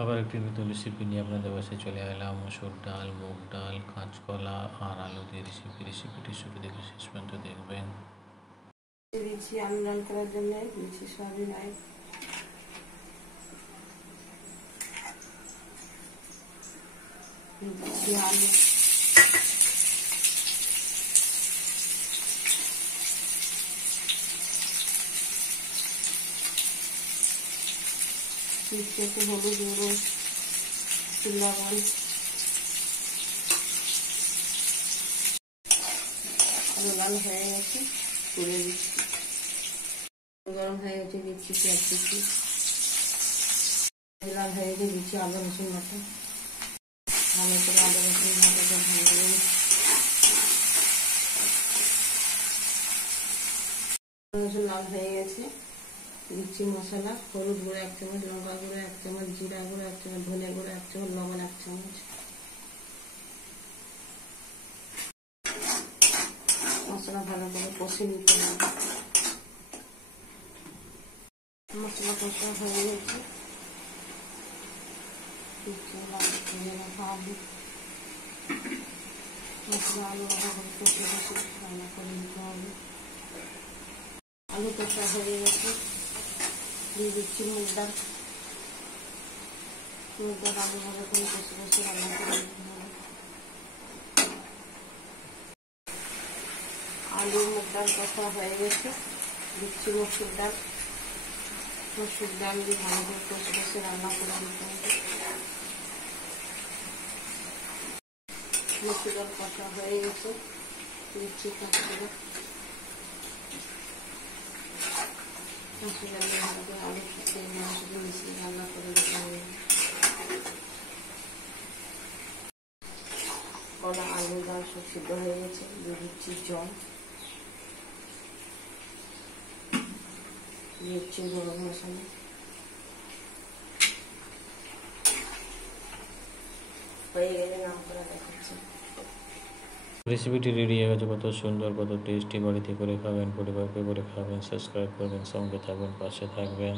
আবার একটি নতুন রেসিপি নিয়ে আপনাদের বাসায় চলে এলাম। মসুর ডাল, মুগ ডাল, কাঁচকলা আর আলু দিয়ে রেসিপিটি শুরু থেকে শেষ পর্যন্ত দেখবেন। দিচ্ছি আলু লাল করার জন্য দিচ্ছি সয়াবিন অয়েল, দিচ্ছি আলু, দিচ্ছি একটু হলুদ গুঁড়ো, লবণ। আলু লাল হয়ে গেছে, তুলে দিচ্ছি। গরম হয়ে গেছে, দিচ্ছি পেঁয়াজ কুচি। লাল হয়ে গেছে, দিচ্ছি আদা রসুন বাটা। ভালো করে আদা রসুন বাটাটা ভেঙে রসুন লাল হয়ে গেছে, দিচ্ছি মশলা। হলুদ গুঁড়ো 1 চামচ, লঙ্কা গুঁড়ো 1 চামচ, জিরা গুঁড়ো 1 চামচ, ধনে গুঁড়ো 1 চামচ, লবণ 1 চামচ। মশলা ভালো করে কষে নিতে হবে। মশলা কষা হয়ে গেছে, মশলা আলু কষে কষে রান্না করে নিতে হবে। আলু কষা হয়ে গেছে, দিয়ে দিচ্ছি মুগ ডাল। আলু ভালো করে কষে কষে রান্না করে নিতে হবে। আলু মুগ ডাল কষা হয়ে গেছে, দিচ্ছি মসুর ডাল। মসুর ডাল দিয়ে ভালো করে কষে কষে রান্না করে নিতে হবে। মসুর ডাল কষা হয়ে গেছে, দিচ্ছি কাঁচকলা। মসুর ডাল দিয়ে ভালো করে আলুর সাথে মাংসকে মিশিয়ে রান্না করে নিতে হবে। কলা আলু ডাল সব সিদ্ধ হয়ে গেছে, দিয়ে দিচ্ছি জল, দিচ্ছি গরম মশলা। হয়ে গেলে নাম করে দেখাচ্ছি। রেসিপিটি রেডি হয়ে গেছে। কত সুন্দর, কত টেস্টি। বাড়িতে করে খাবেন, পরিবারকে করে খাবেন। সাবস্ক্রাইব করবেন, সঙ্গে থাকবেন, পাশে থাকবেন।